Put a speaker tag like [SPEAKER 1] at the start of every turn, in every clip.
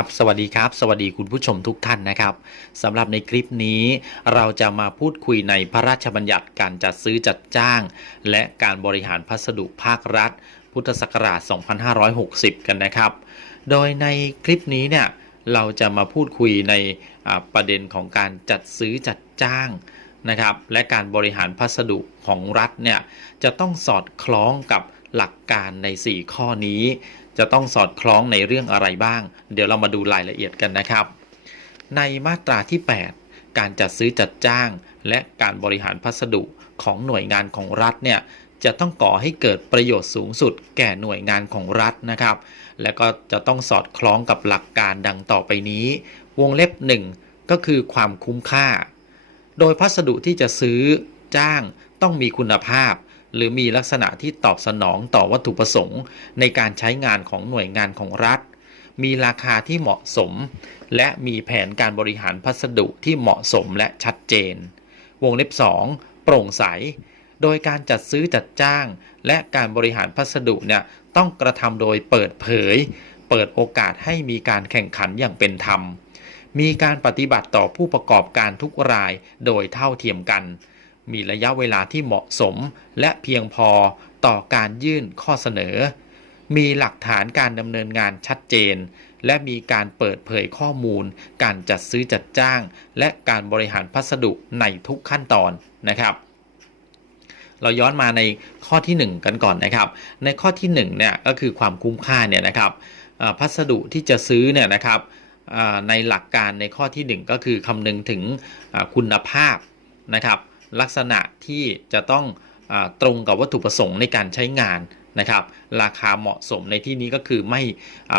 [SPEAKER 1] ครับสวัสดีครับ สวัสดีคุณผู้ชมทุกท่านนะครับสำหรับในคลิปนี้ เราจะมาพูดคุยในพระราชบัญญัติการจัดซื้อจัดจ้าง และการบริหารพัสดุภาครัฐ พุทธศักราช 2560 กันนะครับ โดยในคลิปนี้เนี่ยเราจะมาพูดคุยในประเด็นของการจัดซื้อจัดจ้างนะครับ และการบริหารพัสดุของรัฐเนี่ยจะต้องสอดคล้องกับ หลักการใน 4 ข้อนี้ จะต้องสอดคล้องในเรื่องอะไรบ้าง เดี๋ยวเรามาดูรายละเอียดกันนะครับ ในมาตราที่ 8 การจัดซื้อจัดจ้าง และการบริหารพัสดุของหน่วยงานของรัฐเนี่ยจะต้องก่อให้เกิดประโยชน์สูงสุดแก่หน่วยงานของรัฐนะครับ และก็จะต้องสอดคล้องกับหลักการดังต่อไปนี้ วงเล็บ 1 ก็คือความคุ้มค่า โดยพัสดุที่จะซื้อจ้างต้องมีคุณภาพ หรือมีลักษณะที่ตอบสนองต่อวัตถุประสงค์ ในการใช้งานของหน่วยงานของรัฐ มีราคาที่เหมาะสม และมีแผนการบริหารพัสดุที่เหมาะสมและชัดเจน วงเล็บ 2 โปร่งใส โดยการจัดซื้อจัดจ้าง และการบริหารพัสดุเนี่ยต้องกระทำโดยเปิดเผย เปิดโอกาสให้มีการแข่งขันอย่างเป็นธรรม มีการปฏิบัติต่อผู้ประกอบการทุกรายโดยเท่าเทียมกัน มีระยะเวลาที่เหมาะสมและเพียงพอต่อการยื่นข้อเสนอ มีหลักฐานการดำเนินงานชัดเจน และมีการเปิดเผยข้อมูล การจัดซื้อจัดจ้าง และการบริหารพัสดุในทุกขั้นตอนนะครับ เราย้อนมาในข้อที่ 1 กันก่อนนะครับ ในข้อที่1เนี่ยก็คือความคุ้มค่าเนี่ยนะครับพัสดุที่จะซื้อเนี่ยนะครับในหลักการในข้อที่ 1 ก็คือคำนึงถึงคุณภาพนะครับ ลักษณะที่จะต้องอตรงกับวัตถุประสงค์ในการใช้งานนะครับ ราคาเหมาะสมในที่นี้ก็คือไม่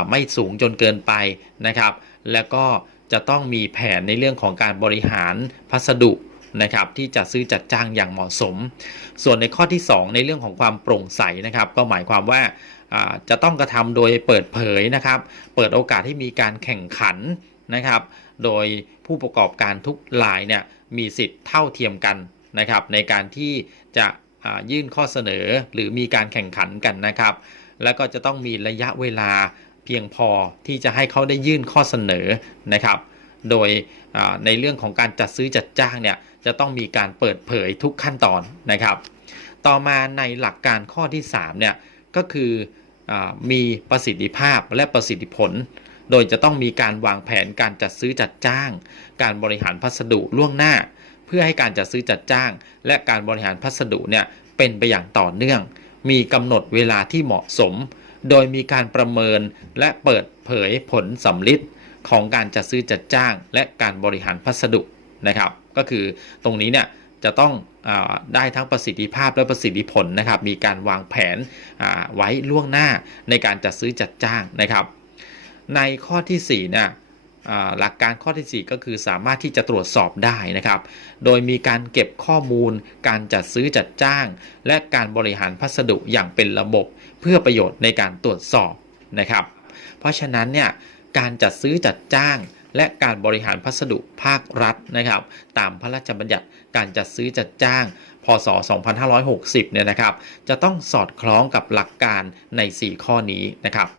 [SPEAKER 1] ไม่สูงจนเกินไปนะครับ แล้วก็จะต้องมีแผนในเรื่องของการบริหารพัสดุนะครับที่จะซื้อจัดจ้างอย่างเหมาะสม ส่วนในข้อที่ 2 ในเรื่องของความโปร่งใสนะครับ ก็หมายความว่าจะต้องกระทำโดยเปิดเผยนะครับ เปิดโอกาสให้มีการแข่งขันนะครับ โดยผู้ประกอบการทุกรายเนี่ยมีสิทธิ์เท่าเทียมกัน นะครับในการที่จะยื่นข้อเสนอหรือมีการแข่งขันกันนะครับ แล้วก็จะต้องมีระยะเวลาเพียงพอที่จะให้เขาได้ยื่นข้อเสนอนะครับ โดยในเรื่องของการจัดซื้อจัดจ้างเนี่ยจะต้องมีการเปิดเผยทุกขั้นตอนนะครับ ต่อมาในหลักการข้อที่3เนี่ยก็คืออมีประสิทธิภาพและประสิทธิผล โดยจะต้องมีการวางแผนการจัดซื้อจัดจ้าง การบริหารพัสดุล่วงหน้า เพื่อให้การจัดซื้อจัดจ้าง และการบริหารพัสดุเนี่ยเป็นไปอย่างต่อเนื่อง มีกำหนดเวลาที่เหมาะสม โดยมีการประเมินและเปิดเผยผลสำลิดของการจัดซื้อจัดจ้าง และการบริหารพัสดุนะครับ ก็คือตรงนี้เนี่ยจะต้องอได้ทั้งประสิทธิภาพและประสิทธิผลนะครับ มีการวางแผนไว้ล่วงหน้าในการจัดซื้อจัดจ้างนะครับ ในข้อที่4เนี่ย หลักการข้อที่ 4 ก็คือสามารถที่จะตรวจสอบได้นะครับ โดยมีการเก็บข้อมูล การจัดซื้อจัดจ้าง และการบริหารพัสดุอย่างเป็นระบบ เพื่อประโยชน์ในการตรวจสอบนะครับ เพราะฉะนั้นเนี่ยการจัดซื้อจัดจ้าง และการบริหารพัสดุภาครัฐนะครับ ตามพระราชบัญญัติการจัดซื้อจัดจ้าง พศ 2560 เนี่ยนะครับ จะต้องสอดคล้องกับหลักการใน 4 ข้อนี้นะครับ